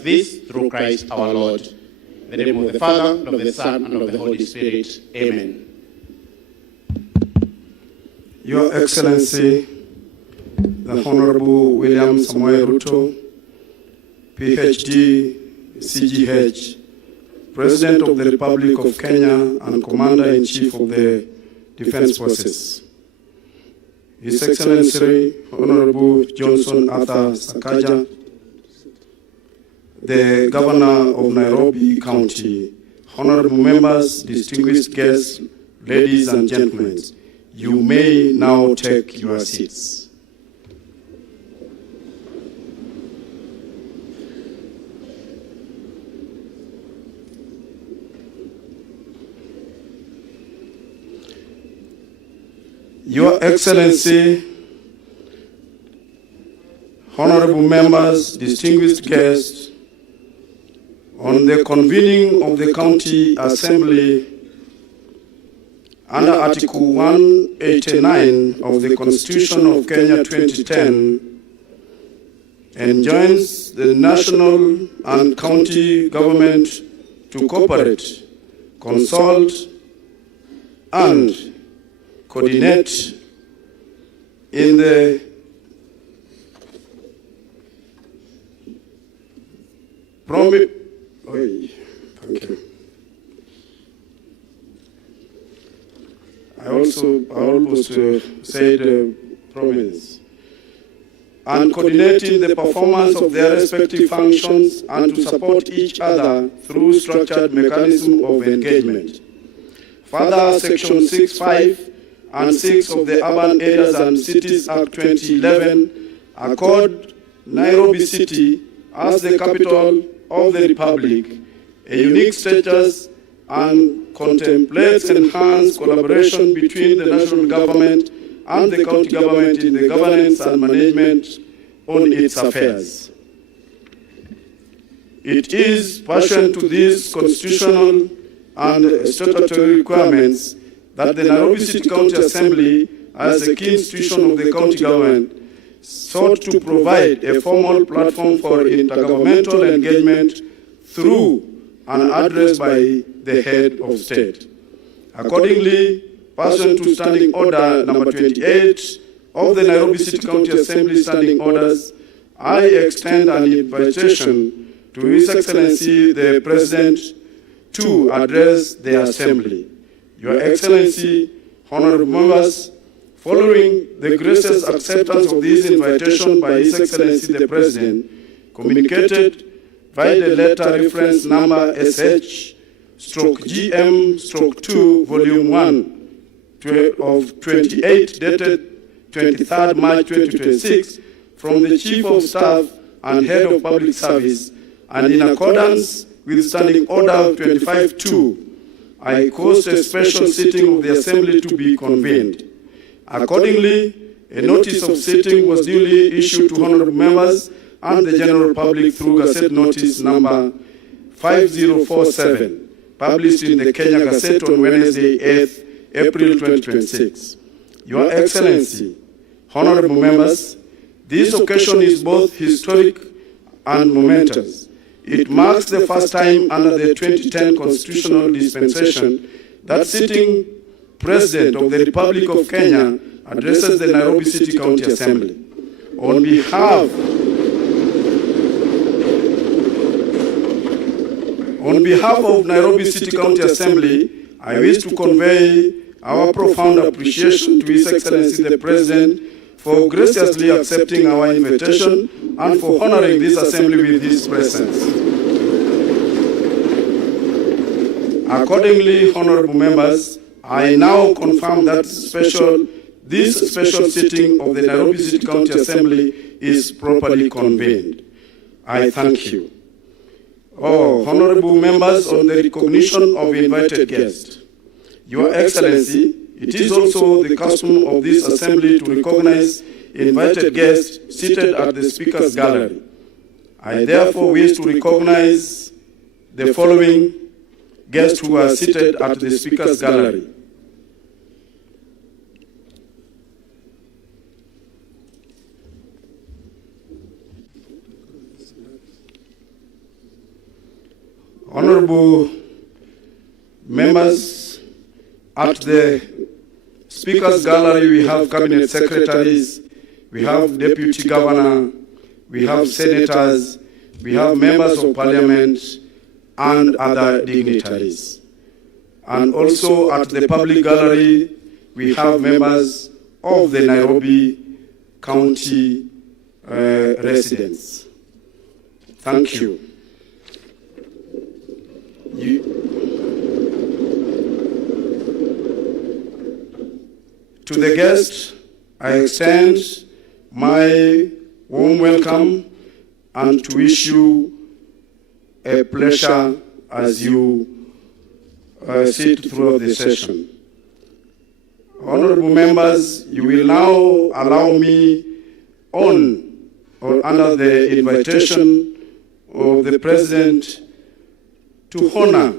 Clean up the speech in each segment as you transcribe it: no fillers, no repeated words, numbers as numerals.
us this through Christ our Lord. In the name of the Father, and of the Son, and of the Holy Spirit. Amen. Your Excellency, the Honorable William Samoei Ruto, PhD, CGH, President of the Republic of Kenya and Commander-in-Chief of the Defense Forces. His Excellency, Honorable Johnson Arthur Sakaja, the Governor of Nairobi County, honorable members, distinguished guests, ladies and gentlemen, you may now take your seats. Your Excellency, honorable members, distinguished guests, on the convening of the County Assembly under Article 189 of the Constitution of Kenya 2010 enjoins the national and county government to cooperate, consult, and coordinate in the thank you. I almost said promise. And coordinating the performance of their respective functions and to support each other through structured mechanism of engagement. Further, Section 6.5 and 6 of the Urban Areas and Cities Act 2011 accord Nairobi City as the capital of the Republic a unique status and contemplates enhanced collaboration between the national government and the county government in the governance and management on its affairs. It is pursuant to these constitutional and statutory requirements that the Nairobi City County Assembly, as a key institution of the county government, sought to provide a formal platform for intergovernmental engagement through an address by the head of state. Accordingly, pursuant to Standing Order number 28 of the Nairobi City County Assembly Standing Orders, I extend an invitation to His Excellency the President to address the Assembly. Your Excellency, honorable members, following the gracious acceptance of this invitation by His Excellency the President, communicated by the letter reference number SH/GM/2 Volume 1 of 28 dated 23rd March 2026 from the Chief of Staff and Head of Public Service, and in accordance with Standing Order 25-2, I caused a special sitting of the Assembly to be convened. Accordingly, a notice of sitting was duly issued to honorable members and the general public through Gazette Notice number 5047, published in the Kenya Gazette on Wednesday, 8th April 2026. Your Excellency, honorable members, this occasion is both historic and momentous. It marks the first time under the 2010 constitutional dispensation that sitting President of the Republic of Kenya addresses the Nairobi City County Assembly. On behalf of Nairobi City County Assembly, I wish to convey our profound appreciation to His Excellency the President for graciously accepting our invitation and for honoring this Assembly with his presence. Accordingly, honorable members, I now confirm that this special sitting of the Nairobi City County Assembly is properly convened. I thank you. Oh, honorable members, on the recognition of invited guests. Your Excellency, it is also the custom of this Assembly to recognize invited guests seated at the Speaker's Gallery. I therefore wish to recognize the following guests who are seated at the Speaker's Gallery. Honorable members, at the Speaker's Gallery we have cabinet secretaries, we have deputy governor, we have senators, we have members of parliament and other dignitaries. And also at the public gallery, we have members of the Nairobi County residents. Thank you. To the guests, I extend my warm welcome and to wish you a pleasure as you sit throughout the session. Honorable members, you will now allow me on or under the invitation of the President to honor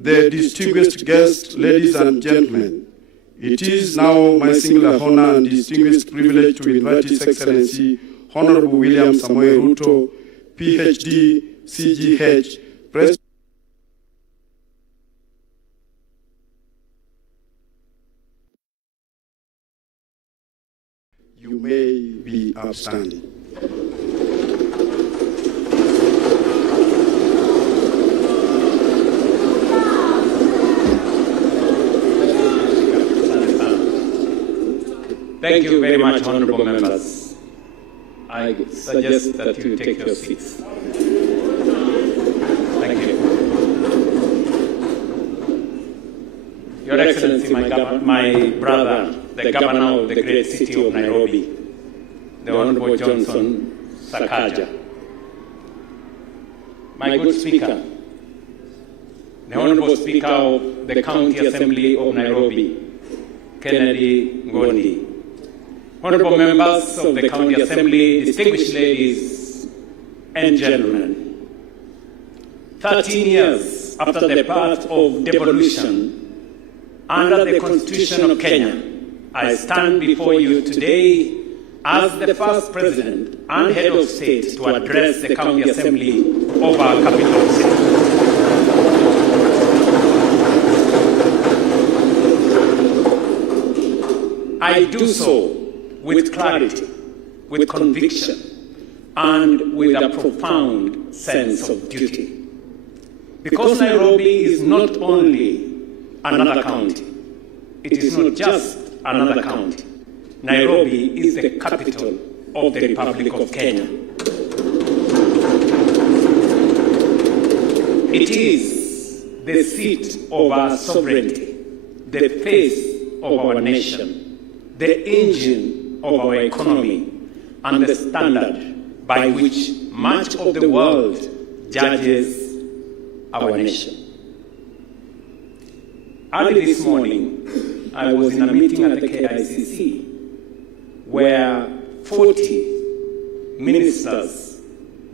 the distinguished guests, ladies and gentlemen. It is now my singular honor and distinguished privilege to invite His Excellency Honorable William Samoei Ruto, PhD, CGH, President. You may be upstanding. Thank you very much, honorable members. I suggest that you take your seats. Thank you. Your Excellency, my brother, the governor of the great city of Nairobi, the Honorable Johnson Sakaja, my good Speaker, the Honorable Speaker of the County Assembly of Nairobi, Kennedy Ngondi, honorable members of the County Assembly, distinguished ladies and gentlemen, 13 years after the birth of devolution under the Constitution of Kenya, I stand before you today as the first President and Head of State to address the County Assembly of our capital city. I do so with clarity, with conviction, and with a profound sense of duty. Because Nairobi is not only another county, it is not just another county. Nairobi is the capital of the Republic of Kenya. It is the seat of our sovereignty, the face of our nation, the engine of our economy, and the standard by which much of the world judges our nation. Early this morning, I was in a meeting at the KICC where 40 ministers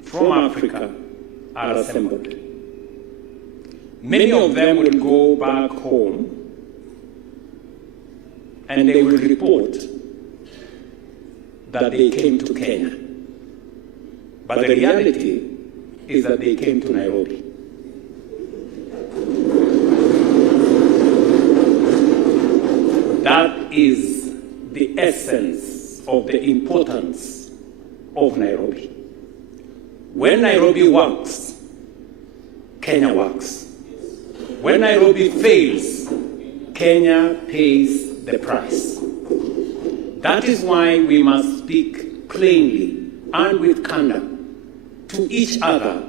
from Africa are assembled. Many of them will go back home and they will report that they came to Kenya. But the reality is that they came to Nairobi. That is the essence of the importance of Nairobi. When Nairobi works, Kenya works. When Nairobi fails, Kenya pays the price. That is why we must speak plainly and with candor to each other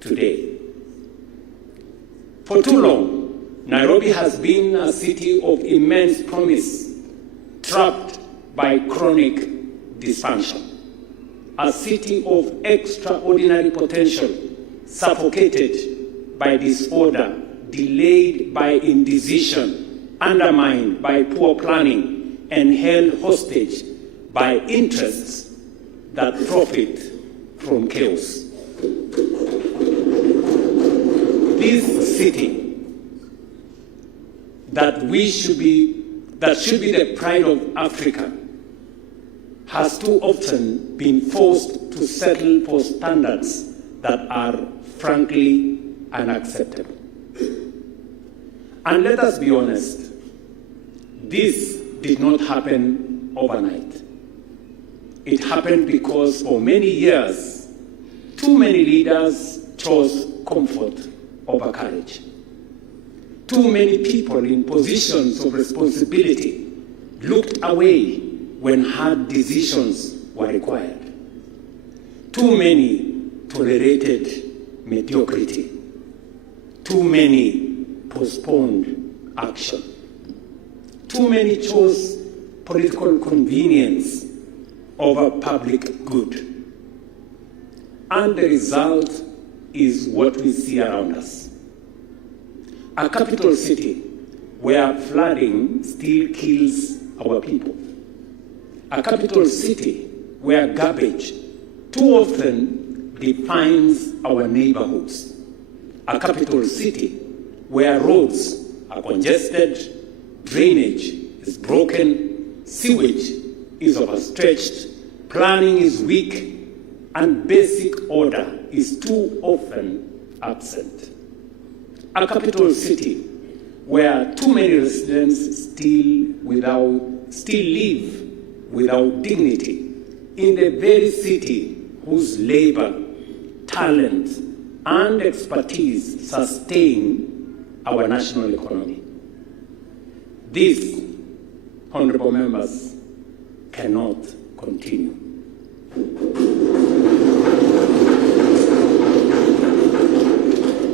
today. For too long, Nairobi has been a city of immense promise, trapped by chronic dysfunction. A city of extraordinary potential, suffocated by disorder, delayed by indecision, undermined by poor planning, and held hostage by interests that profit from chaos. This city that should be the pride of Africa has too often been forced to settle for standards that are frankly unacceptable. And let us be honest, this did not happen overnight. It happened because for many years, too many leaders chose comfort over courage. Too many people in positions of responsibility looked away when hard decisions were required. Too many tolerated mediocrity. Too many postponed action. Too many chose political convenience over public good. And the result is what we see around us. A capital city where flooding still kills our people. A capital city where garbage too often defines our neighborhoods. A capital city where roads are congested, drainage is broken, sewage is overstretched, planning is weak, and basic order is too often absent. A capital city where too many residents still live without dignity in the very city whose labor, talent, and expertise sustain our national economy. This, honorable members, cannot continue.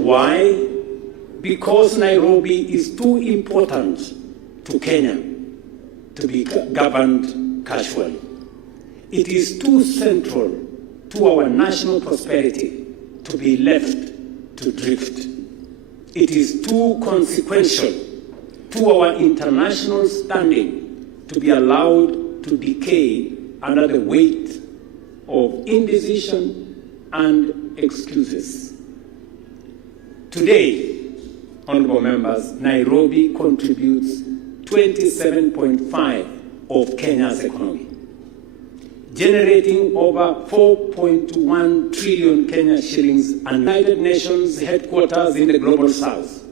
Why? Because Nairobi is too important to Kenya to be governed casually. It is too central to our national prosperity to be left to drift. It is too consequential to our international standing to be allowed to decay under the weight of indecision and excuses. Today, honorable members, Nairobi contributes 27.5% of Kenya's economy, generating over 4.1 trillion Kenya shillings and United Nations headquarters in the global south.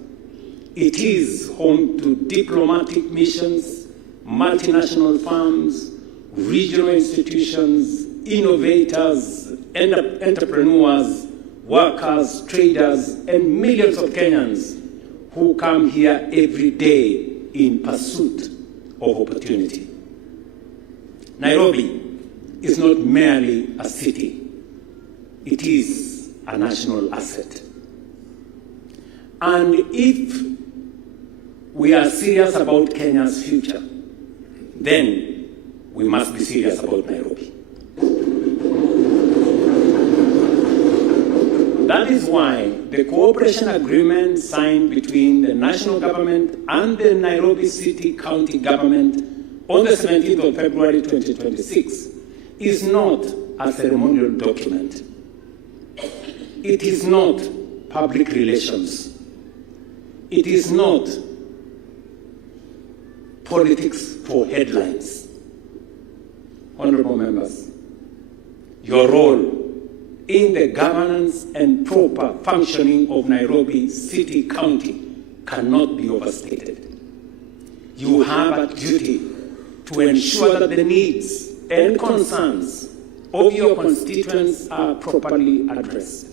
It is home to diplomatic missions, multinational firms, regional institutions, innovators, entrepreneurs, workers, traders, and millions of Kenyans who come here every day in pursuit of opportunity. Nairobi is not merely a city, it is a national asset. And if we are serious about Kenya's future, then we must be serious about Nairobi. That is why the cooperation agreement signed between the national government and the Nairobi City County government on the 17th of February 2026 is not a ceremonial document. It is not public relations. It is not politics for headlines. Honorable members, your role in the governance and proper functioning of Nairobi City County cannot be overstated. You have a duty to ensure that the needs and concerns of your constituents are properly addressed.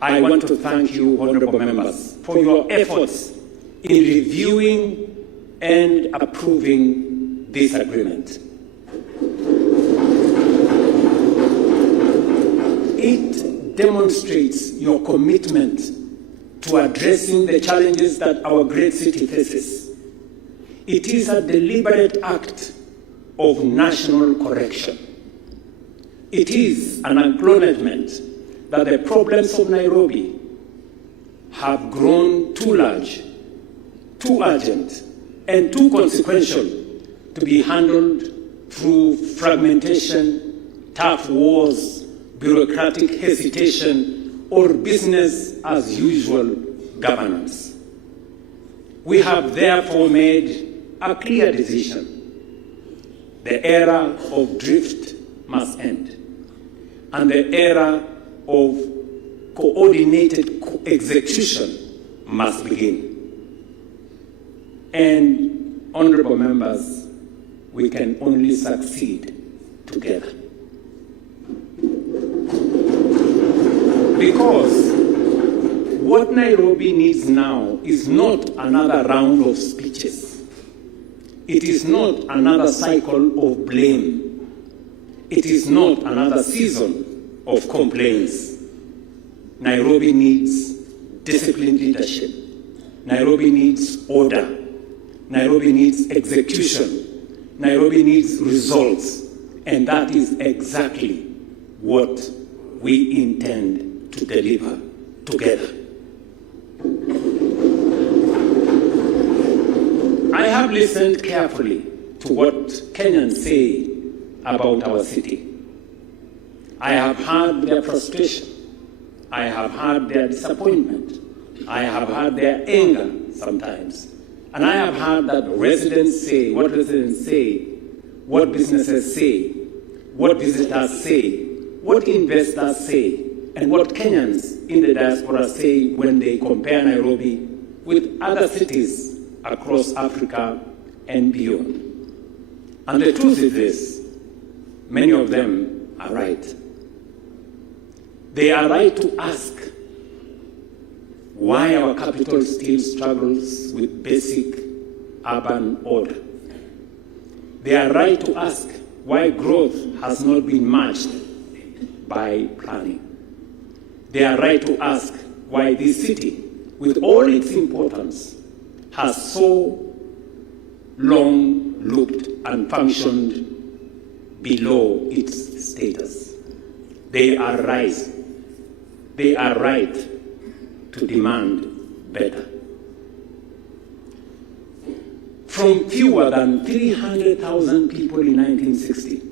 I want to thank you, honorable members, for your efforts in reviewing and approving this agreement. It demonstrates your commitment to addressing the challenges that our great city faces. It is a deliberate act of national correction. It is an acknowledgement that the problems of Nairobi have grown too large, too urgent, and too consequential to be handled through fragmentation, tough wars, bureaucratic hesitation, or business as usual governance. We have therefore made a clear decision. The era of drift must end, and the era of coordinated execution must begin. And, honorable members, we can only succeed together. Because what Nairobi needs now is not another round of speeches. It is not another cycle of blame. It is not another season of complaints. Nairobi needs disciplined leadership. Nairobi needs order. Nairobi needs execution. Nairobi needs results. And that is exactly what we intend to deliver together. I have listened carefully to what Kenyans say about our city. I have heard their frustration. I have heard their disappointment. I have heard their anger sometimes. And I have heard that residents say, what businesses say, what visitors say, what investors say, and what Kenyans in the diaspora say when they compare Nairobi with other cities across Africa and beyond. And the truth is this, many of them are right. They are right to ask why our capital still struggles with basic urban order. They are right to ask why growth has not been matched by planning. They are right to ask why this city, with all its importance, has so long looked and functioned below its status. They are right. They are right to demand better. From fewer than 300,000 people in 1960,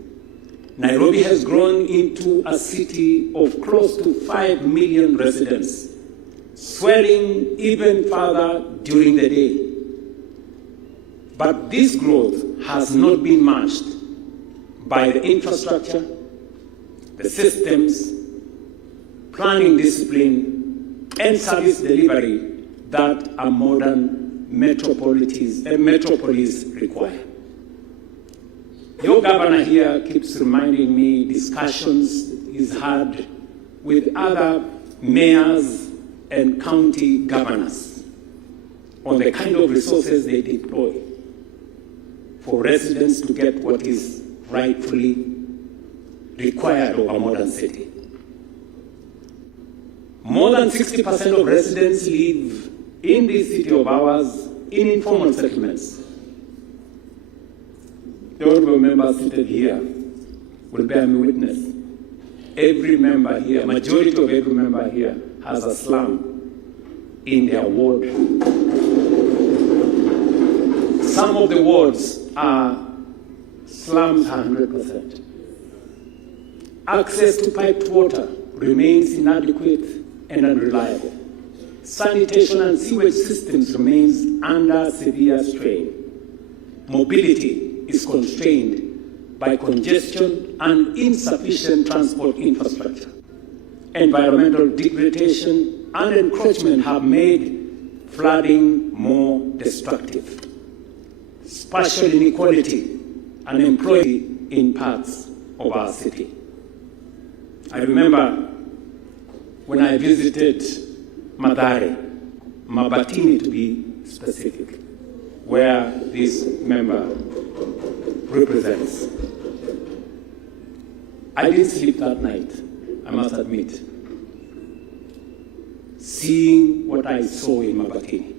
Nairobi has grown into a city of close to 5 million residents, swelling even further during the day. But this growth has not been matched by the infrastructure, the systems, planning discipline, and service delivery that a modern metropolis require. Your governor here keeps reminding me discussions he's had with other mayors and county governors on the kind of resources they deploy for residents to get what is rightfully required of a modern city. More than 60% of residents live in this city of ours in informal settlements. The honorable members seated here will bear me witness. Every member here, majority of every member here, has a slum in their ward. Some of the wards are slums 100%. Access to piped water remains inadequate and unreliable. Sanitation and sewage systems remains under severe strain. Mobility is constrained by congestion and insufficient transport infrastructure. Environmental degradation and encroachment have made flooding more destructive. Spatial inequality and employment in parts of our city. I remember when I visited Mathare, Mabatini to be specific, where this member represents. I didn't sleep that night, I must admit, seeing what I saw in Mabatini.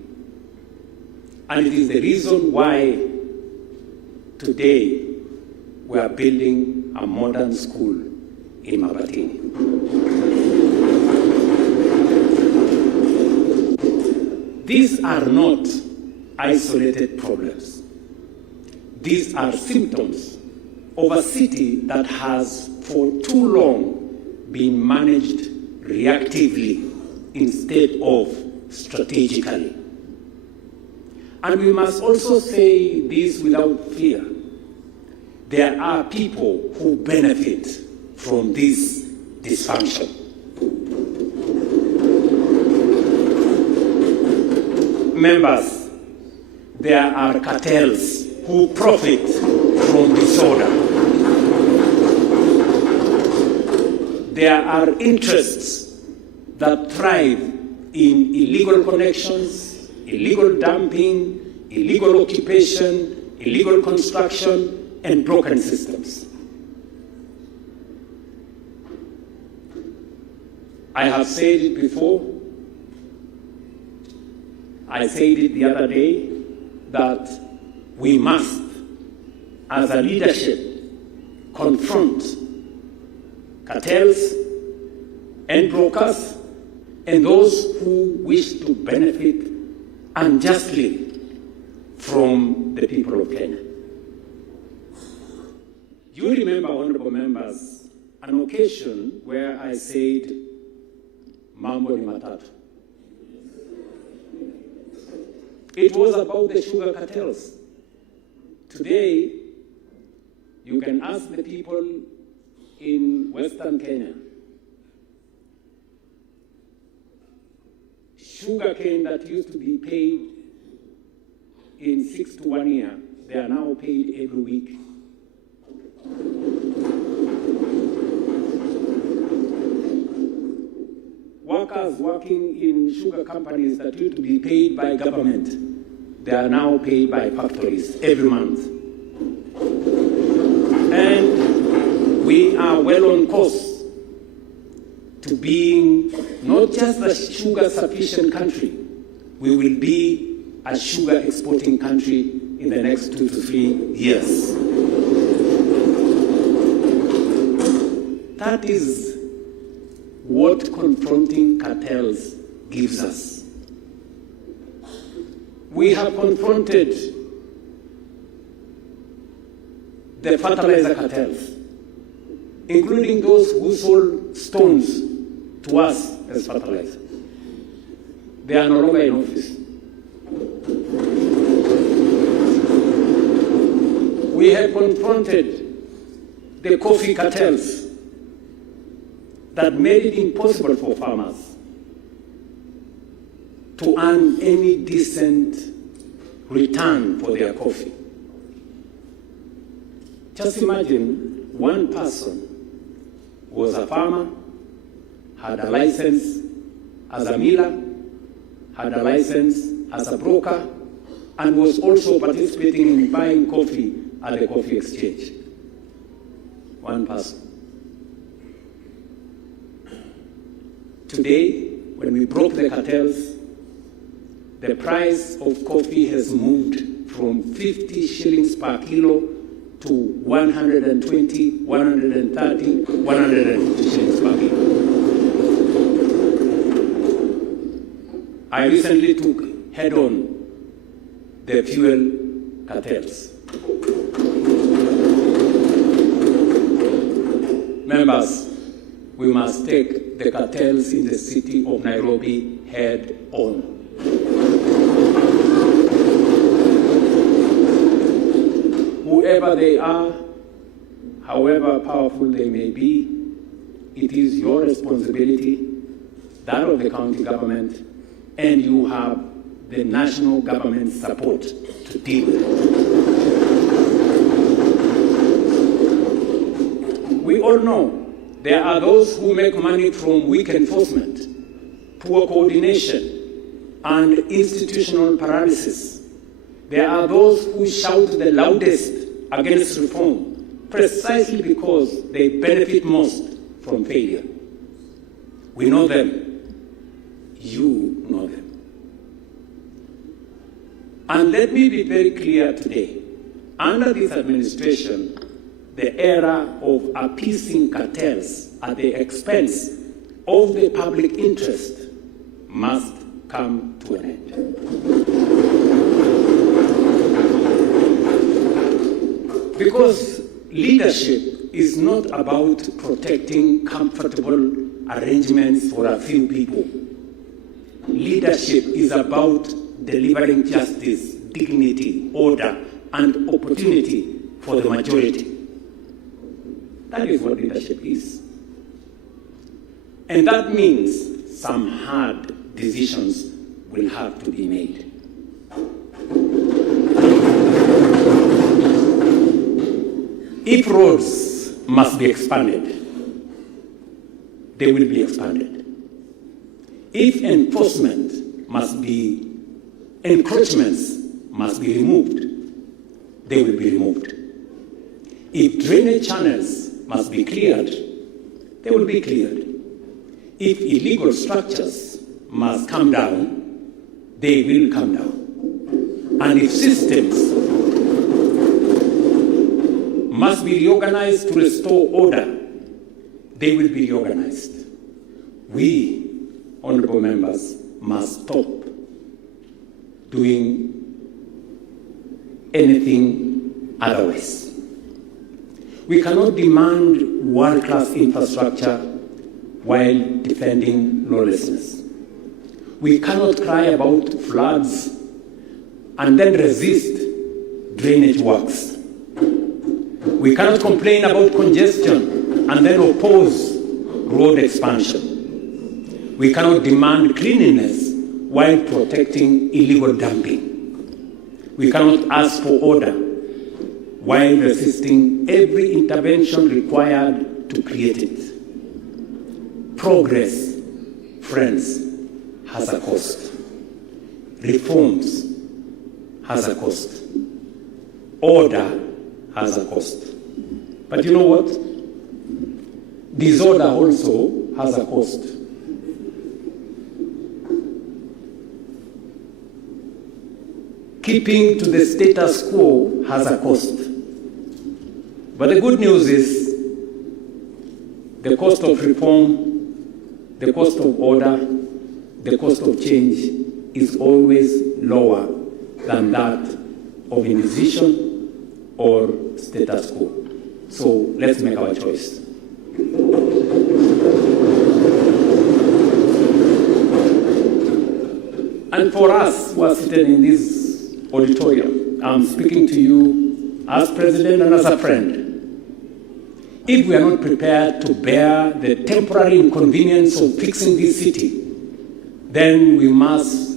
And it is the reason why today we are building a modern school in Mabatini. These are not isolated problems. These are symptoms of a city that has for too long been managed reactively instead of strategically. And we must also say this without fear. There are people who benefit from this dysfunction. members, there are cartels who profit from disorder. There are interests that thrive in illegal connections, illegal dumping, illegal occupation, illegal construction, and broken systems. I have said it before, I said it the other day, that we must, as a leadership, confront cartels and brokers and those who wish to benefit unjustly from the people of Kenya. You remember, honorable members, an occasion where I said, Mambo ni matatu. It was about the sugar cartels. Today, you can ask the people in Western Kenya, sugar cane that used to be paid in 6 to 1 year, they are now paid every week. Workers working in sugar companies that used to be paid by government, they are now paid by factories every month. And we are well on course to being not just a sugar sufficient country, we will be a sugar exporting country in the next 2 to 3 years. That is what confronting cartels gives us. We have confronted the fertilizer cartels, including those who sold stones to us as fertilizer. They are no longer in office. We have confronted the coffee cartels that made it impossible for farmers to earn any decent return for their coffee. Just imagine one person was a farmer, had a license as a miller, had a license as a broker, and was also participating in buying coffee at the coffee exchange. One person. Today, when we broke the cartels, the price of coffee has moved from 50 shillings per kilo to 120, 130, 150 shillings per kilo. I recently took head-on the fuel cartels. Members, we must take the cartels in the city of Nairobi head-on. Whoever they are, however powerful they may be, it is your responsibility, that of the county government, and you have the national government's support to deal with it. We all know there are those who make money from weak enforcement, poor coordination, and institutional paralysis. There are those who shout the loudest against reform, precisely because they benefit most from failure. We know them. You know them. And let me be very clear today. Under this administration, the era of appeasing cartels at the expense of the public interest must come to an end. Because leadership is not about protecting comfortable arrangements for a few people. Leadership is about delivering justice, dignity, order, and opportunity for the majority. That is what leadership is. And that means some hard decisions will have to be made. If roads must be expanded, they will be expanded. If enforcement must be, encroachments must be removed, they will be removed. If drainage channels must be cleared, they will be cleared. If illegal structures must come down, they will come down. And if systems must be reorganized to restore order, they will be reorganized. We, honorable members, must stop doing anything otherwise. We cannot demand world-class infrastructure while defending lawlessness. We cannot cry about floods and then resist drainage works. We cannot complain about congestion and then oppose road expansion. We cannot demand cleanliness while protecting illegal dumping. We cannot ask for order while resisting every intervention required to create it. Progress, friends, has a cost. Reforms has a cost. Order has a cost. But you know what? Disorder also has a cost. Keeping to the status quo has a cost. But the good news is the cost of reform, the cost of order, the cost of change is always lower than that of indecision or status quo. So let's make our choice. And for us who are sitting in this auditorium, I'm speaking to you as president and as a friend. If we are not prepared to bear the temporary inconvenience of fixing this city, then we must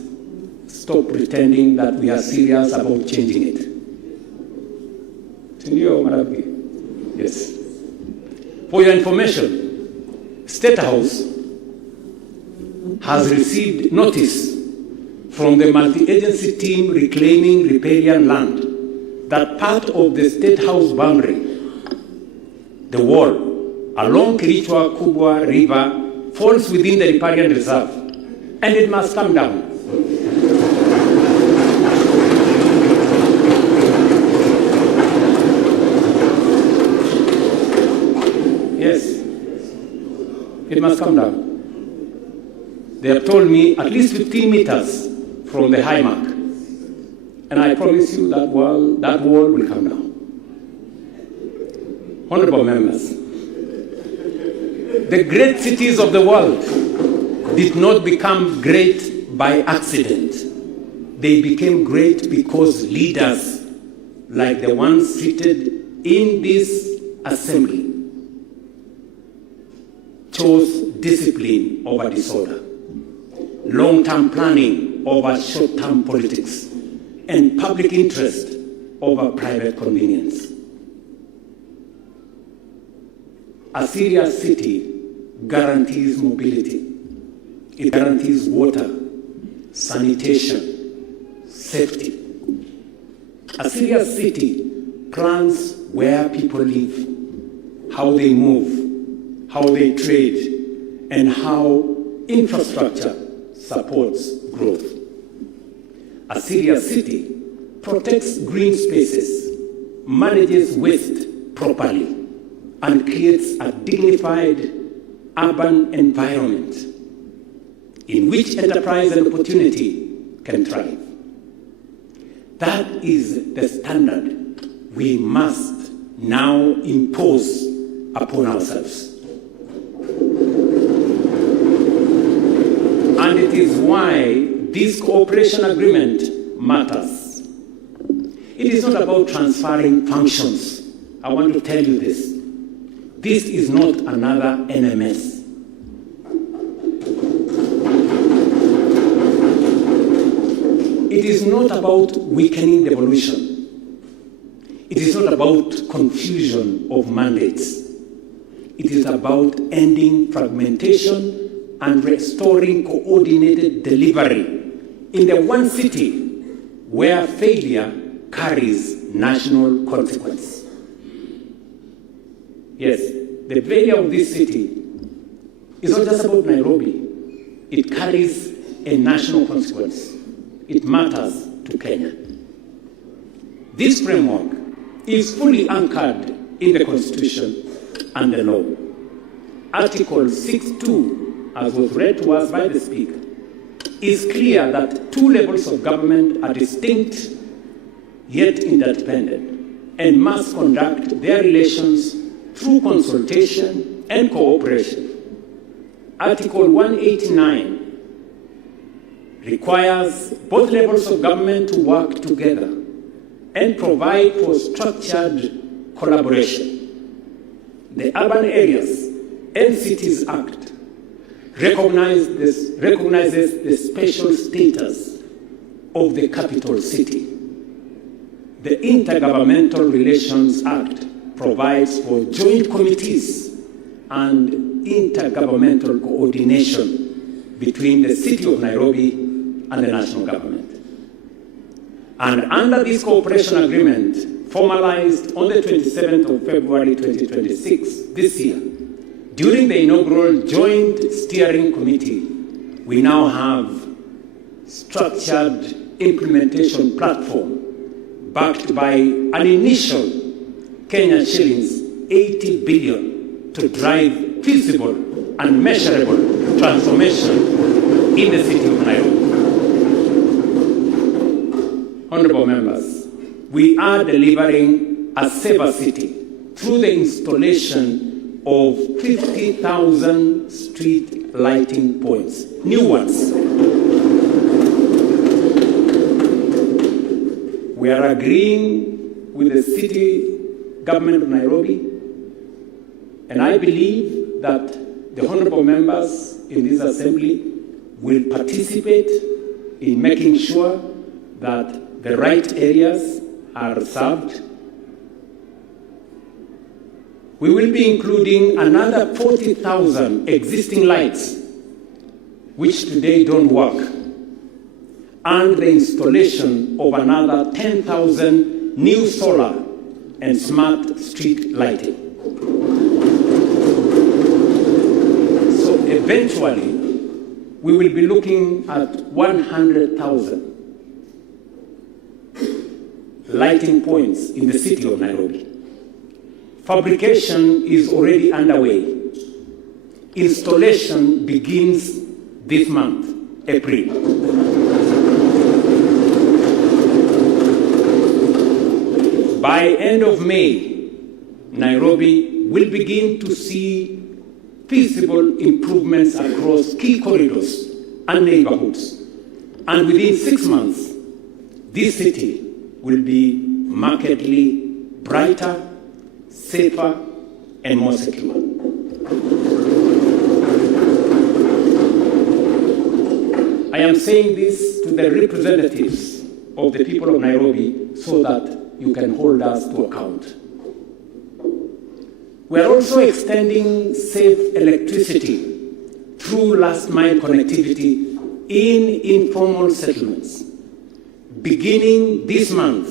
stop pretending that we are serious about changing it. Yes. For your information, State House has received notice from the multi-agency team reclaiming riparian land that part of the State House boundary, the wall along Kirichwa Kubwa River, falls within the riparian reserve, and it must come down. Yes, it must come down. They have told me at least 15 meters from the high mark. And I promise you that wall will come down. Honorable members, the great cities of the world did not become great by accident. They became great because leaders like the ones seated in this assembly chose discipline over disorder, long-term planning over short-term politics, and public interest over private convenience. A serious city guarantees mobility. It guarantees water, sanitation, safety. A serious city plans where people live, how they move, how they trade, and how infrastructure supports growth. A serious city protects green spaces, manages waste properly, and creates a dignified urban environment in which enterprise and opportunity can thrive. That is the standard we must now impose upon ourselves. And it is why this cooperation agreement matters. It is not about transferring functions. I want to tell you this. This is not another NMS. It is not about weakening devolution. It is not about confusion of mandates. It is about ending fragmentation and restoring coordinated delivery in the one city where failure carries national consequence. Yes, the failure of this city is not just about Nairobi. It carries a national consequence. It matters to Kenya. This framework is fully anchored in the Constitution and the law. Article 6.2, as was read to us by the Speaker, is clear that two levels of government are distinct yet interdependent and must conduct their relations through consultation and cooperation. Article 189 requires both levels of government to work together and provide for structured collaboration. The Urban Areas and Cities Act recognizes the special status of the capital city. The Intergovernmental Relations Act provides for joint committees and intergovernmental coordination between the city of Nairobi and the national government. And under this cooperation agreement, formalized on the 27th of February 2026, this year, during the inaugural Joint Steering Committee, we now have structured implementation platform backed by an initial Kenya shillings 80 billion to drive feasible and measurable transformation in the city of Nairobi. Honorable members, we are delivering a safer city through the installation of 50,000 street lighting points, new ones. We are agreeing with the city government of Nairobi, and I believe that the honorable members in this assembly will participate in making sure that the right areas are served. We will be including another 40,000 existing lights, which today don't work, and the installation of another 10,000 new solar and smart street lighting. So eventually, we will be looking at 100,000 lighting points in the city of Nairobi. Fabrication is already underway. Installation begins this month, April. By end of May, Nairobi will begin to see feasible improvements across key corridors and neighborhoods. And within 6 months, this city will be markedly brighter, safer, and more secure. I am saying this to the representatives of the people of Nairobi so that you can hold us to account. We are also extending safe electricity through last-mile connectivity in informal settlements, beginning this month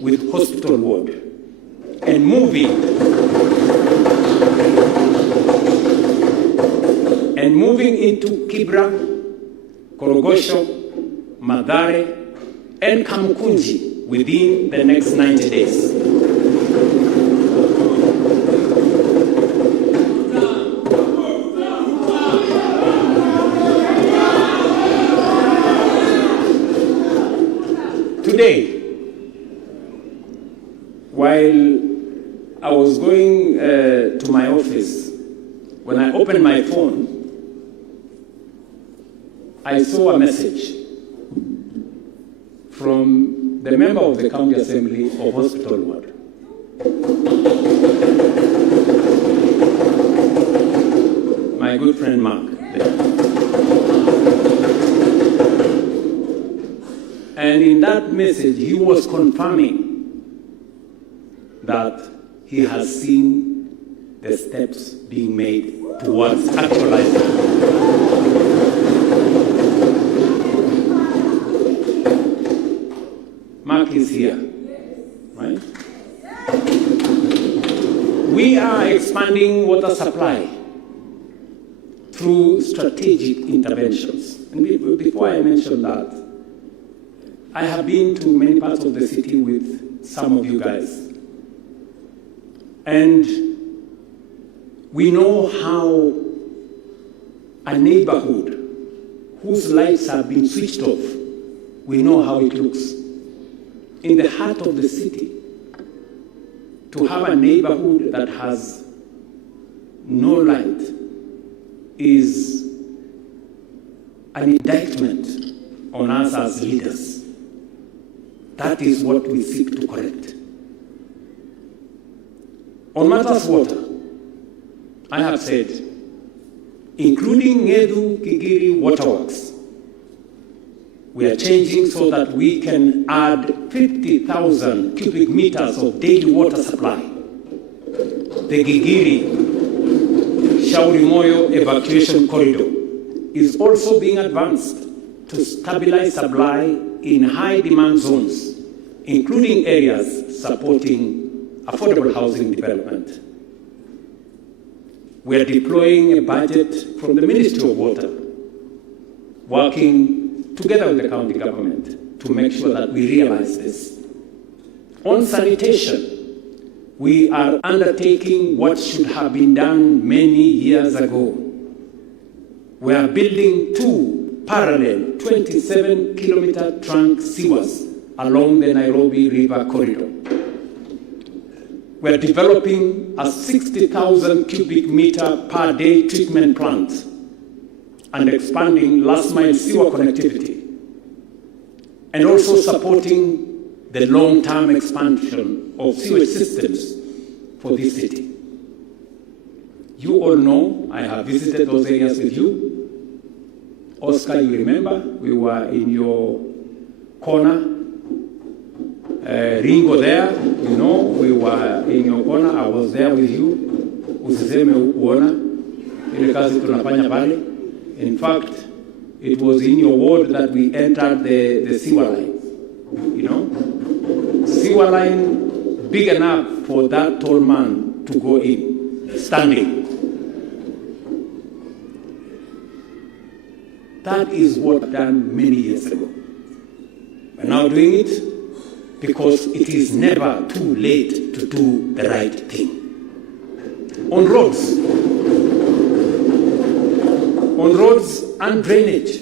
with Hospital Ward, and moving into Kibra, Korogosho, Mathare, and Kamukunji within the next 90 days. Today, while I was going to my office, when I opened my phone, I saw a message from the member of the County Assembly of Hospital Ward. My good friend Mark. And in that message, he was confirming that he has seen the steps being made towards actualizing. Mark is here, right? We are expanding water supply through strategic interventions. And before I mention that, I have been to many parts of the city with some of you guys. And we know how a neighborhood whose lights have been switched off, we know how it looks. In the heart of the city, to have a neighborhood that has no light is an indictment on us as leaders. That is what we seek to correct. On matters water, I have said, including Ngedu Kigiri Waterworks, we are changing so that we can add 50,000 cubic meters of daily water supply. The Gigiri Shaurimoyo evacuation corridor is also being advanced to stabilize supply in high demand zones, including areas supporting affordable housing development. We are deploying a budget from the Ministry of Water, working together with the county government to make sure that we realize this. On sanitation, we are undertaking what should have been done many years ago. We are building 2 parallel 27-kilometer trunk sewers along the Nairobi River corridor. We are developing a 60,000 cubic meter per day treatment plant and expanding last-mile sewer connectivity, and also supporting the long-term expansion of sewage systems for this city. You all know I have visited those areas with you. Oscar, you remember, we were in your corner. Ringo there, you know, we were in your corner. I was there with you. Usiseme uona, ile kazi tunafanya pale. In fact, it was in your ward that we entered the sewer line, you know? Sewer line big enough for that tall man to go in, standing. That is what was done many years ago. We're now doing it because it is never too late to do the right thing. On roads and drainage,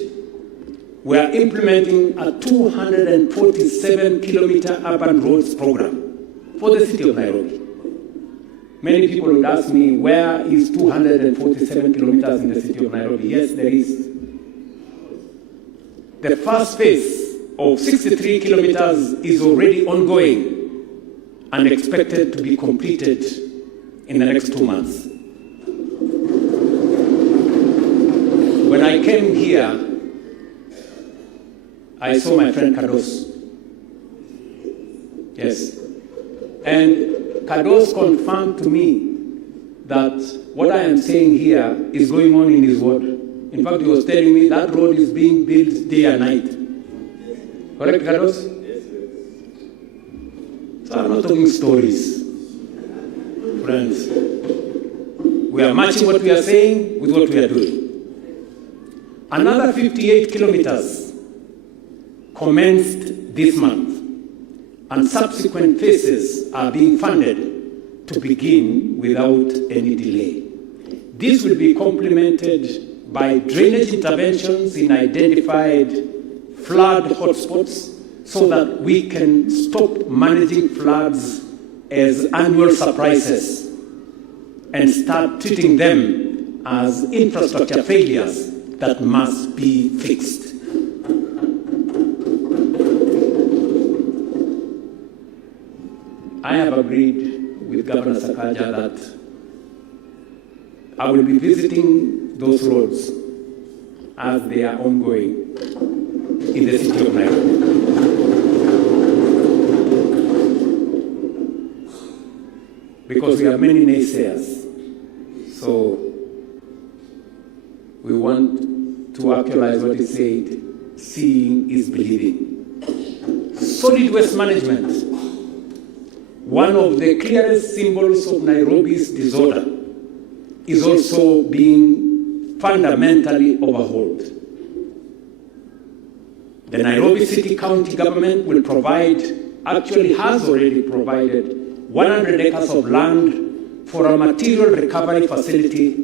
we are implementing a 247-kilometer urban roads program for the city of Nairobi. Many people would ask me, where is 247 kilometers in the city of Nairobi? Yes, there is. The first phase of 63 kilometers is already ongoing and expected to be completed in the next 2 months. When I came here, I saw my friend Kados. Yes. And Kados confirmed to me that what I am saying here is going on in his ward. In fact, he was telling me that road is being built day and night. Correct, Kados? Yes. So I'm not talking stories. Friends, we are matching what we are saying with what we are doing. Another 58 kilometers commenced this month, and subsequent phases are being funded to begin without any delay. This will be complemented by drainage interventions in identified flood hotspots so that we can stop managing floods as annual surprises and start treating them as infrastructure failures that must be fixed. I have agreed with Governor Sakaja that I will be visiting those roads as they are ongoing in the city of Nairobi. because we have many naysayers. So we want to actualize what he said, seeing is believing. Solid waste management, one of the clearest symbols of Nairobi's disorder, is also being fundamentally overhauled. The Nairobi City County government will provide, actually has already provided, 100 acres of land for a material recovery facility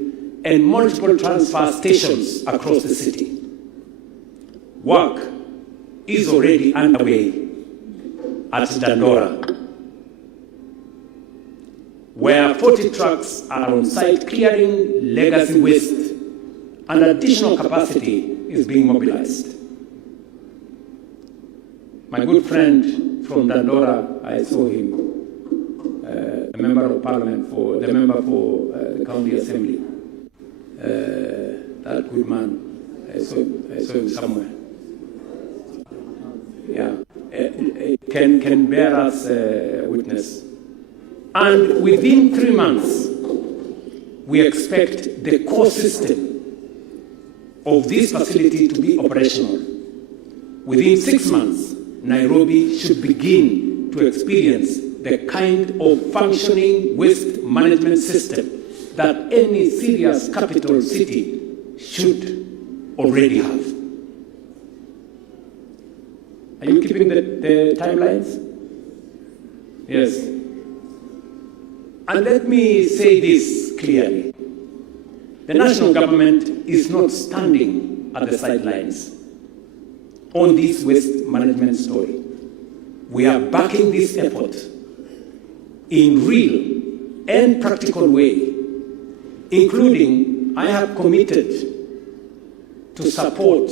and multiple transfer stations across the city. Work is already underway at Dandora, where 40 trucks are on site clearing legacy waste, and additional capacity is being mobilized. My good friend from Dandora, I saw him, a member of parliament, the member for the county assembly. That good man, I saw him somewhere. Yeah, can bear us witness. And within 3 months, we expect the core system of this facility to be operational. Within 6 months, Nairobi should begin to experience the kind of functioning waste management system that any serious capital city should already have. Are you keeping the timelines? Yes. And let me say this clearly. The national government is not standing at the sidelines on this waste management story. We are backing this effort in real and practical way, including I have committed to support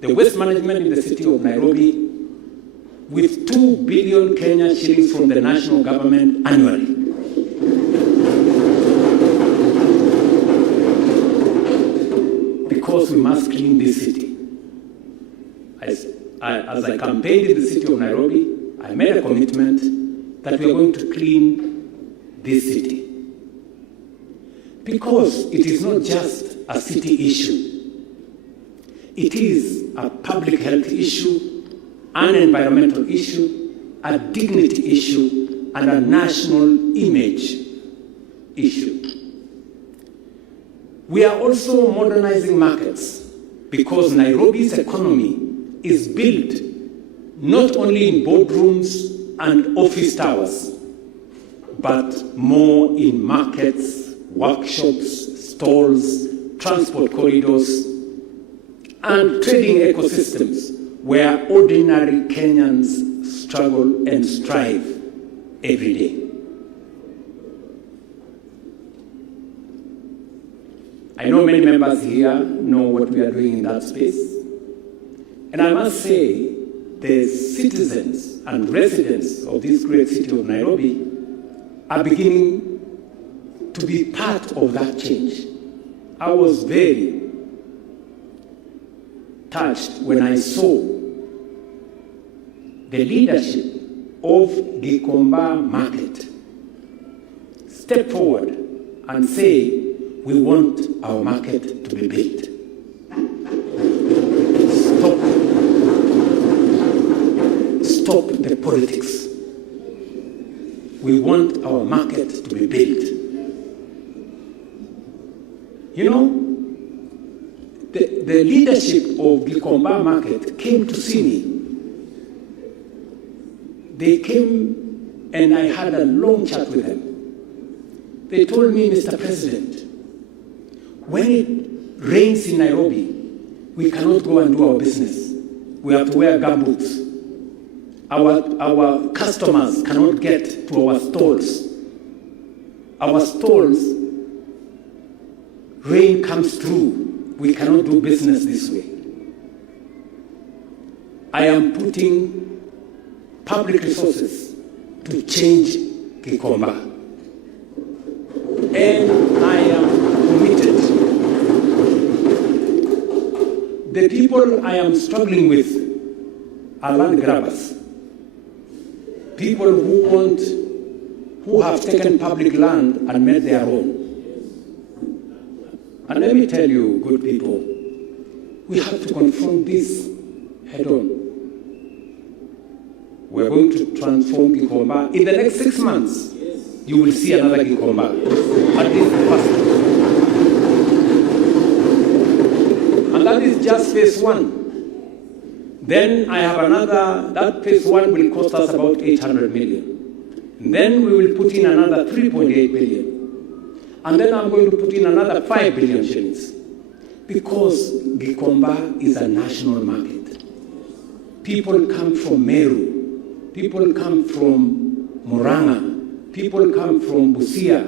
the waste management in the city of Nairobi with 2 billion Kenya shillings from the national government annually. Because we must clean this city. As I campaigned in the city of Nairobi, I made a commitment that we are going to clean this city. Because it is not just a city issue. It is a public health issue, an environmental issue, a dignity issue, and a national image issue. We are also modernizing markets because Nairobi's economy is built not only in boardrooms and office towers, but more in markets, workshops, stalls, transport corridors, and trading ecosystems where ordinary Kenyans struggle and strive every day. I know many members here know what we are doing in that space. And I must say, the citizens and residents of this great city of Nairobi are beginning to be part of that change. I was very touched when I saw the leadership of Gikomba Market step forward and say, we want our market to be built. Stop the politics. We want our market to be built. You know, the leadership of Gikomba Market came to see me. They came and I had a long chat with them. They told me, Mr. President, when it rains in Nairobi, we cannot go and do our business. We have to wear gumboots. Our customers cannot get to our stalls. Our stalls, rain comes through. We cannot do business this way. I am putting public resources to change Gikomba. And I am committed. The people I am struggling with are land grabbers. People who want who have taken public land and made their own. And let me tell you, good people, we have to confront this head on. We're going to transform Gikomba. In the next 6 months, you will see another Gikomba. At least and that is just phase 1. Then I have another, that phase 1 will cost us about 800 million. And then we will put in another 3.8 billion. And then I'm going to put in another 5 billion shillings. Because Gikomba is a national market. People come from Meru. People come from Murang'a. People come from Busia.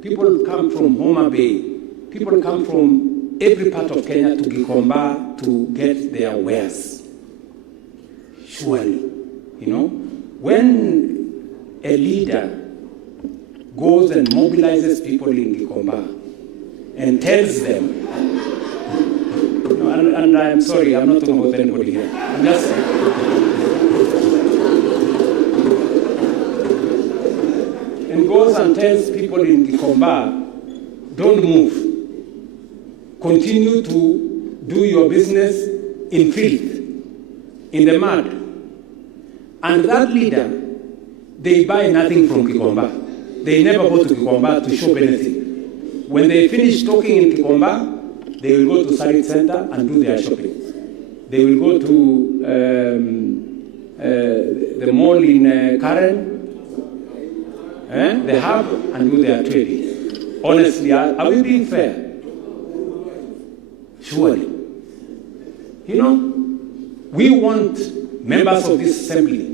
People come from Homa Bay. People come from every part of Kenya to Gikomba to get their wares. Surely, when a leader goes and mobilizes people in Gikomba and tells them, and I'm sorry, I'm not talking about anybody here. I'm just and goes and tells people in Gikomba, don't move. Continue to do your business in filth, in the mud. And that leader, they buy nothing from Gikomba. They never go to Gikomba to shop anything. When they finish talking in Gikomba, they will go to Sarit Center and do their shopping. They will go to the mall in Karen, the hub, and do their trading. Honestly, are we being fair? Surely. We want members of this assembly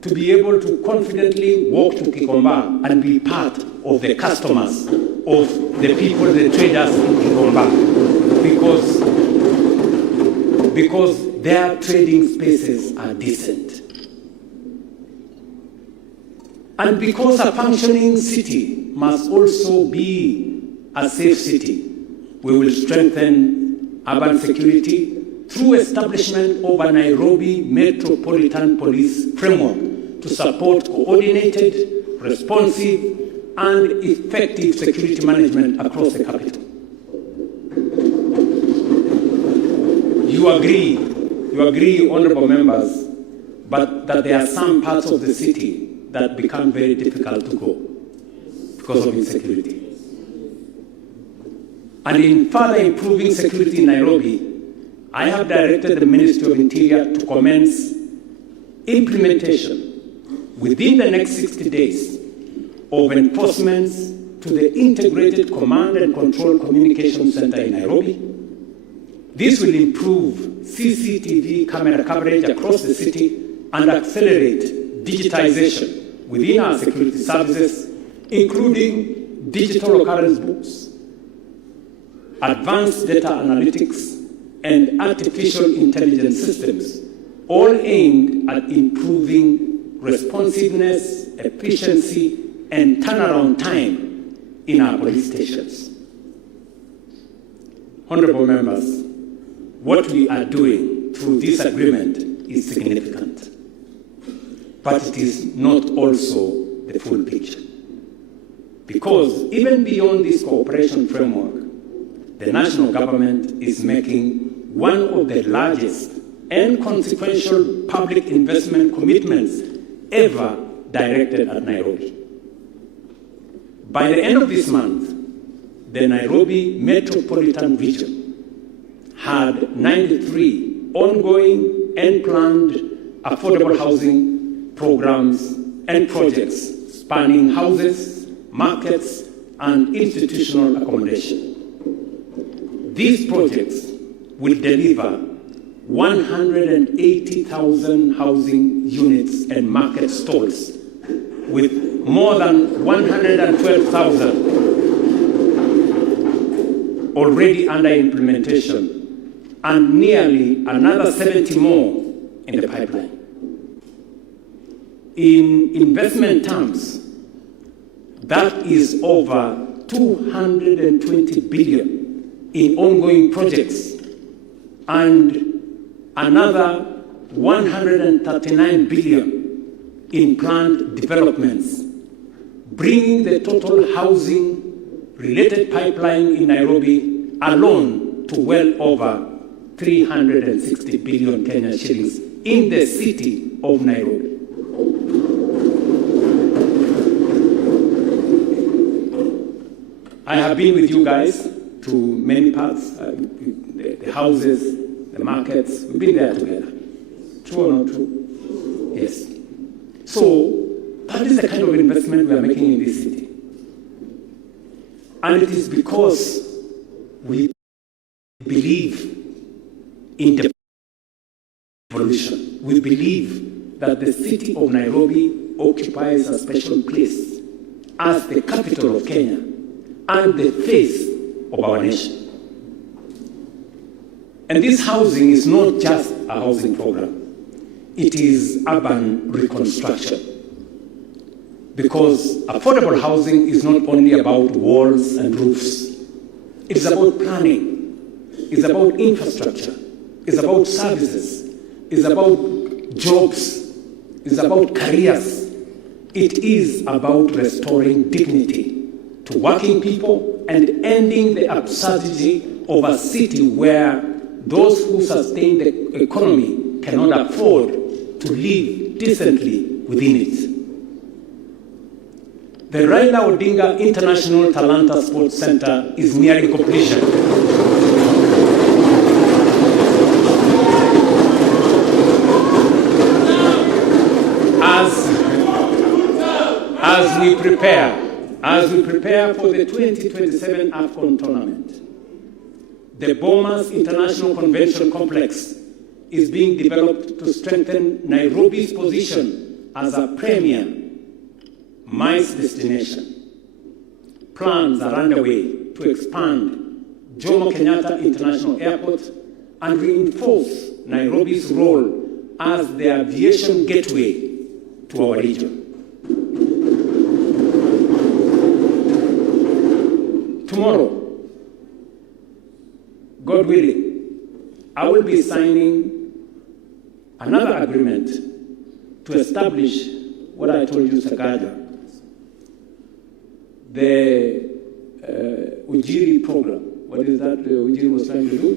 to be able to confidently walk to Gikomba and be part of the customers of the people, the traders in Gikomba, because their trading spaces are decent. And because a functioning city must also be a safe city, we will strengthen urban security through establishment of a Nairobi Metropolitan Police framework to support coordinated, responsive, and effective security management across the capital. You agree, honorable members, but that there are some parts of the city that become very difficult to go because of insecurity. And in further improving security in Nairobi, I have directed the Ministry of Interior to commence implementation within the next 60 days of enforcements to the Integrated Command and Control Communication Center in Nairobi. This will improve CCTV camera coverage across the city and accelerate digitization within our security services, including digital occurrence books, advanced data analytics, and artificial intelligence systems, all aimed at improving responsiveness, efficiency, and turnaround time in our police stations. Honorable members, what we are doing through this agreement is significant, but it is not also the full picture. Because even beyond this cooperation framework, the national government is making one of the largest and consequential public investment commitments ever directed at Nairobi. By the end of this month, the Nairobi Metropolitan Region had 93 ongoing and planned affordable housing programs and projects spanning houses, markets, and institutional accommodation. These projects will deliver 180,000 housing units and market stalls, with more than 112,000 already under implementation, and nearly another 70 more in the pipeline. In investment terms, that is over 220 billion in ongoing projects and another 139 billion in planned developments bringing the total housing-related pipeline in Nairobi alone to well over 360 billion Kenyan shillings in the city of Nairobi. I have been with you guys to many parts, the houses, the markets. We've been there together. True or not true? Yes. So that is the kind of investment we are making in this city. And it is because we believe in devolution. We believe that the city of Nairobi occupies a special place as the capital of Kenya and the face of our nation. And this housing is not just a housing program. It is urban reconstruction. Because affordable housing is not only about walls and roofs. It's about planning. It's about infrastructure. It's about services. It's about jobs. It's about careers. It is about restoring dignity to working people and ending the absurdity of a city where those who sustain the economy cannot afford to live decently within it. The Raila Odinga International Talanta Sports Center is nearing completion. As we prepare for the 2027 AFCON tournament, the Bomas International Convention Complex is being developed to strengthen Nairobi's position as a premier MICE destination. Plans are underway to expand Jomo Kenyatta International Airport and reinforce Nairobi's role as the aviation gateway to our region. Tomorrow, God willing, I will be signing another agreement to establish what I told you, Sakaja, the Ujiri program. What is that Ujiri was trying to do?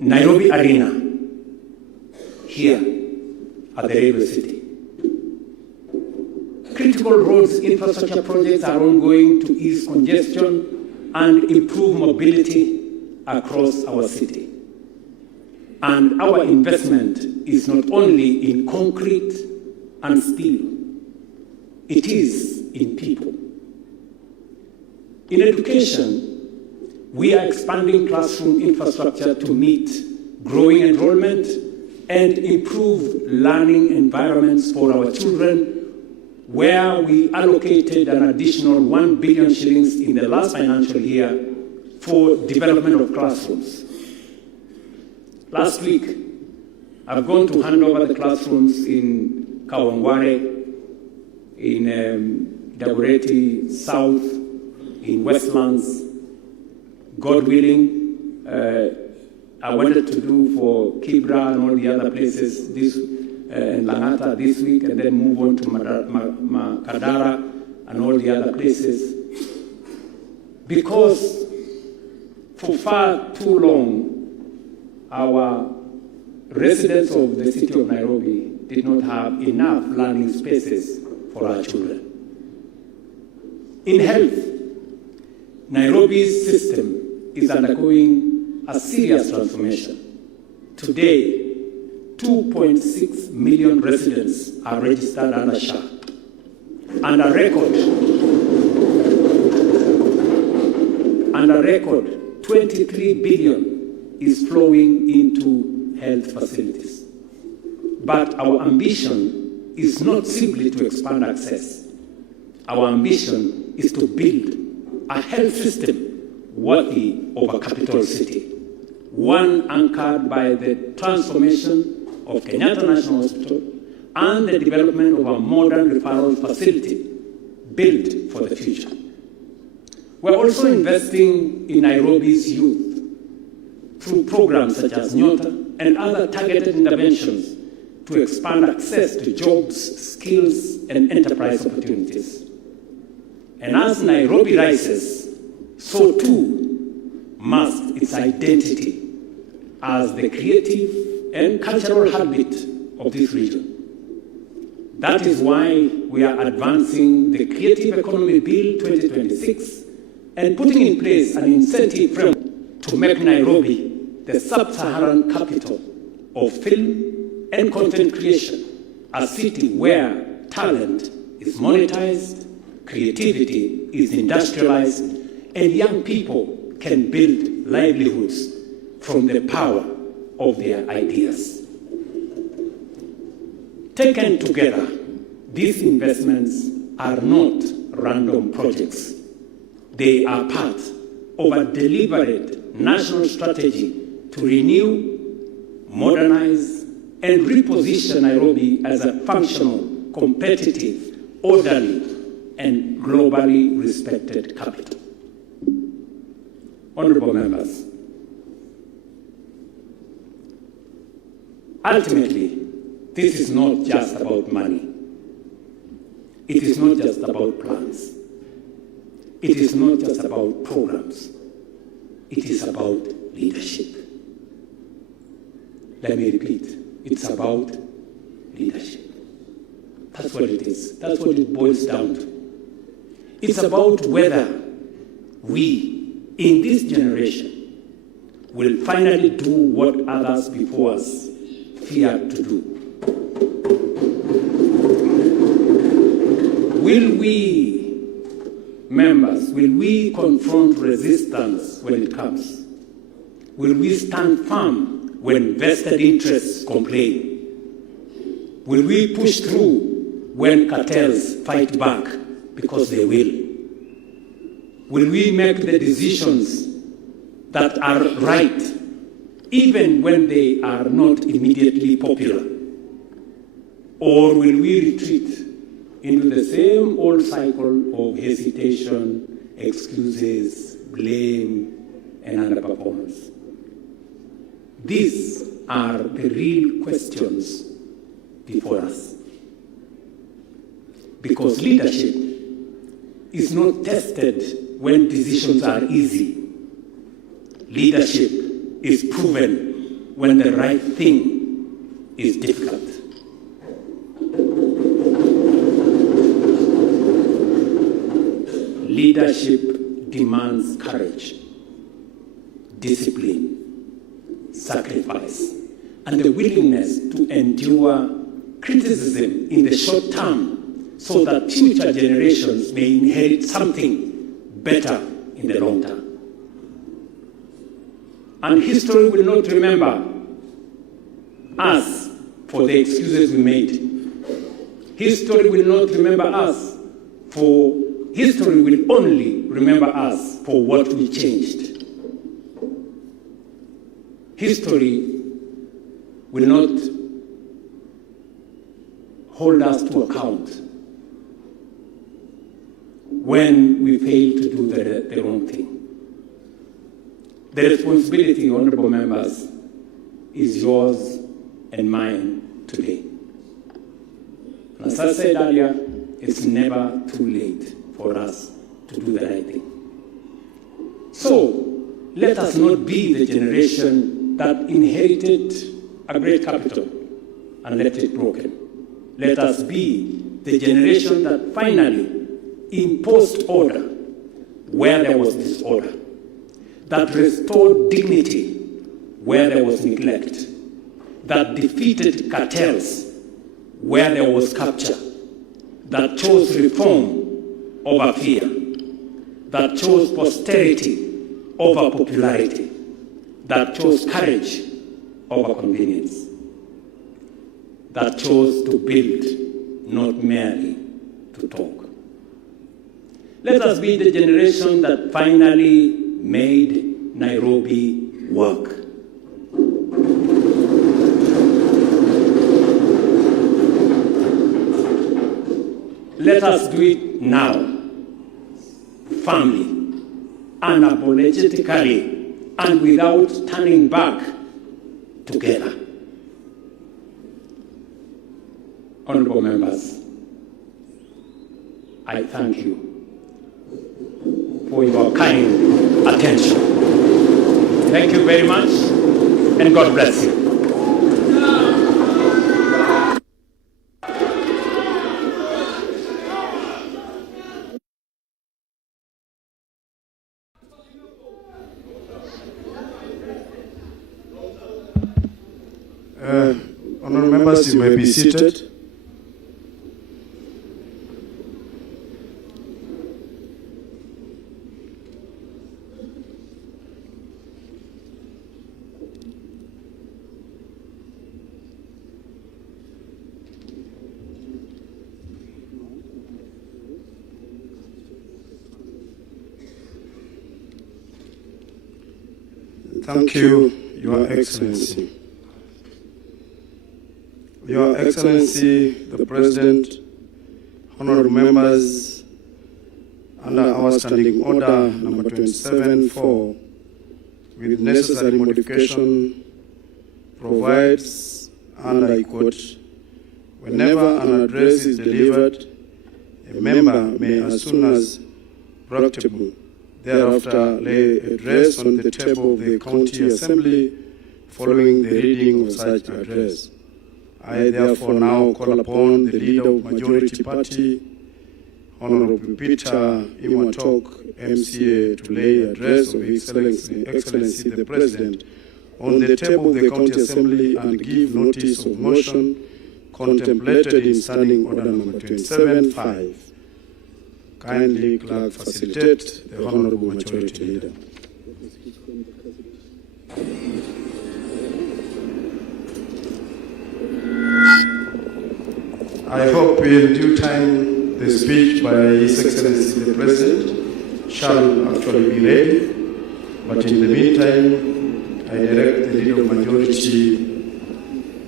Nairobi Arena, here at the railway city. Critical roads infrastructure projects are ongoing to ease congestion and improve mobility across our city. And our investment is not only in concrete and steel, it is in people. In education, we are expanding classroom infrastructure to meet growing enrollment and improve learning environments for our children, where we allocated an additional 1 billion shillings in the last financial year for development of classrooms. Last week, I've gone to hand over the classrooms in Kawangware, in Dagoretti South, in Westlands. God willing, I wanted to do for Kibra and all the other places this in Langata this week, and then move on to Makadara and all the other places. Because for far too long, our residents of the city of Nairobi did not have enough learning spaces for our children. In health, Nairobi's system is undergoing a serious transformation. Today, 2.6 million residents are registered under SHA, and a record 23 billion is flowing into health facilities. But our ambition is not simply to expand access. Our ambition is to build a health system worthy of a capital city, one anchored by the transformation of Kenyatta National Hospital and the development of a modern referral facility built for the future. We're also investing in Nairobi's youth through programs such as Nyota and other targeted interventions to expand access to jobs, skills, and enterprise opportunities. And as Nairobi rises, so too must its identity as the creative and cultural heartbeat of this region. That is why we are advancing the Creative Economy Bill 2026 and putting in place an incentive framework to make Nairobi the sub-Saharan capital of film and content creation, a city where talent is monetized, creativity is industrialized, and young people can build livelihoods from the power of their ideas. Taken together, these investments are not random projects. They are part of a deliberate national strategy to renew, modernize, and reposition Nairobi as a functional, competitive, orderly, and globally respected capital. Honorable members, ultimately, this is not just about money. It is not just about plans. It is not just about programs. It is about leadership. Let me repeat, it's about leadership. That's what it is. That's what it boils down to. It's about whether we, in this generation, will finally do what others before us feared to do. Will we, members, will we confront resistance when it comes? Will we stand firm when vested interests complain? Will we push through when cartels fight back, because they will? Will we make the decisions that are right, even when they are not immediately popular? Or will we retreat into the same old cycle of hesitation, excuses, blame, and underperformance? These are the real questions before us. Because leadership is not tested when decisions are easy. Leadership is proven when the right thing is difficult. Leadership demands courage, discipline, sacrifice, and the willingness to endure criticism in the short term so that future generations may inherit something better in the long term. And history will not remember us for the excuses we made. History will not remember us for History will only remember us for what we changed. History will not hold us to account when we fail to do the wrong thing. The responsibility, honorable members, is yours and mine today. And as I said earlier, it's never too late for us to do the right thing. So, let us not be the generation that inherited a great capital and left it broken. Let us be the generation that finally imposed order where there was disorder, that restored dignity where there was neglect, that defeated cartels where there was capture, that chose reform over fear, that chose posterity over popularity, that chose courage over convenience, that chose to build, not merely to talk. Let us be the generation that finally made Nairobi work. Let us do it now, firmly, unapologetically, and without turning back, together. honorable members, I thank you for your kind attention. Thank you very much, and God bless you. Honourable members, you may be seated. Thank you, Your Excellency. Your Excellency, the President, honorable members, under our standing order number 27-4, with necessary modification, provides, and I quote, whenever an address is delivered, a member may, as soon as practicable, thereafter lay a address on the table of the County Assembly following the reading of such address. I therefore now call upon the Leader of Majority Party, Honorable Peter Imatok, MCA, to lay address of His Excellency the President on the table of the County Assembly and give notice of motion contemplated in Standing Order number 27-5. Kindly, Clerk, facilitate the Honorable Majority Leader. I hope in due time the speech by His Excellency the President shall actually be ready, but in the meantime, I direct the Leader of Majority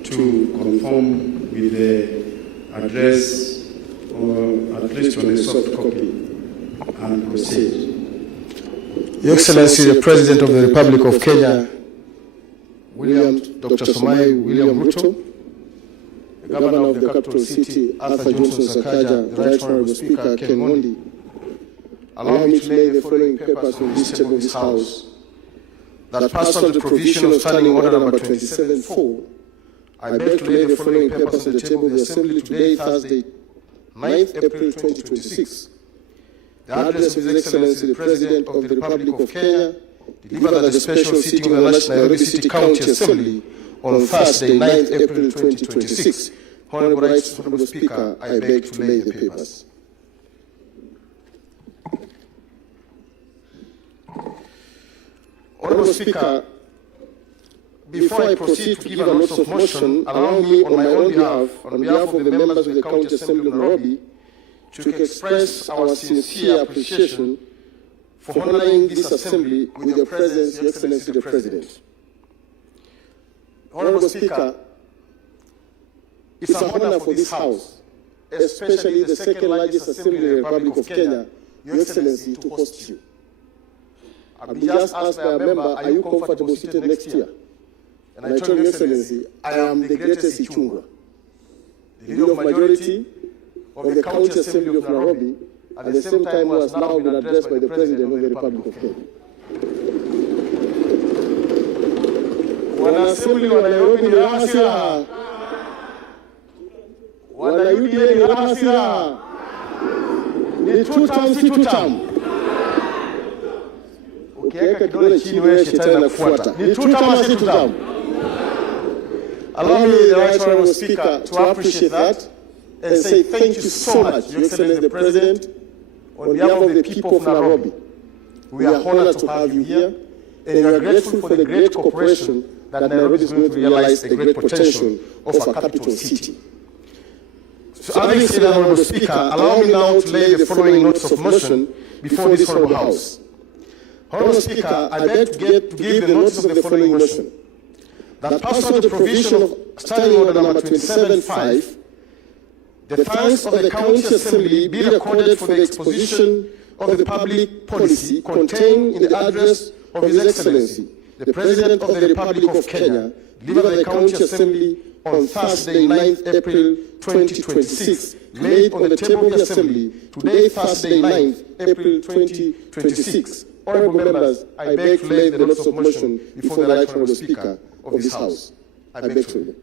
to conform with the address, or at least on a soft copy, and proceed. Your Excellency the President of the Republic of Kenya, Dr. Somai William Ruto, the Governor of the capital city, Arthur Johnson Sakaja, the Right Honourable Speaker, Ken Mondi, allow me to lay the following papers on this table of this House. That pursuant to the provision of Standing Order number 27-4, I beg to lay the following papers on the table of the Assembly today, Thursday, 9th April 2026. The address of His Excellency the President of the Republic of Kenya, delivered at the special sitting of the Nairobi City County Assembly on Thursday, 9th April 2026. Honourable Right Honourable Speaker, I beg to lay the papers. Honourable Speaker, before I proceed to give a notice of motion, allow me on my own behalf, on behalf of the members of the County Assembly of Nairobi, to express our sincere appreciation for honouring this Assembly with your presence, Your Excellency the President. Honourable Speaker, it's an honour for this House, especially the second largest Assembly in the Republic of Kenya, Your Excellency, to host you. I've been just asked by a member, are you comfortable seated next year? And I told Your Excellency, I am the greatest Ichungwa, the Leader of Majority of the County Assembly of Nairobi, at the same time who has now been addressed by the President of the Republic of Kenya. Wana Assembly wa Nairobi ni raha silaha. Wana UDA ni raha silaha. Ni two-term si two-term. Ukiweka kidole chini wewe shetani anakufuata. Ni two-term si two-term. Allow me, the Right Honourable Speaker, to appreciate that and say thank you so much, Your Excellency the President, on behalf of the people of Nairobi. We are honoured to have you here, and we are grateful for the great cooperation that Nairobi is going to realize the great potential of our capital city. So having said that, Honourable Speaker, allow me now to lay the following notice of motion before this Honourable House. Honourable Speaker, I beg to give the notice of the following motion. That pursuant to the provision of Standing Order number 27-5, the funds of the County Assembly be recorded for the exposition of the public policy contained in the address of His Excellency, the President of the Republic of Kenya, delivered at the County Assembly on Thursday, 9th April 2026, laid on the table of the Assembly today, Thursday, 9th April 2026. Honourable members, I beg to lay the notice of motion before the Right Honourable Speaker of this House. I beg to lay.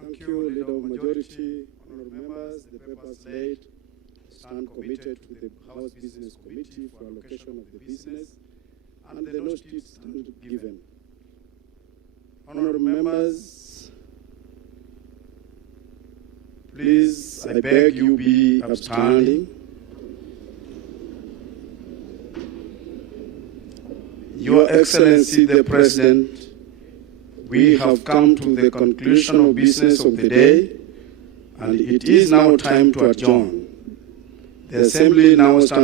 Thank you, Leader of Majority. Honourable members, the papers laid stand committed to the House Business Committee for allocation of the business, and the notice stand given. Honourable members, please, I beg you be upstanding. Your Excellency the President, we have come to the conclusion of business of the day, and it is now time to adjourn. The Assembly now stands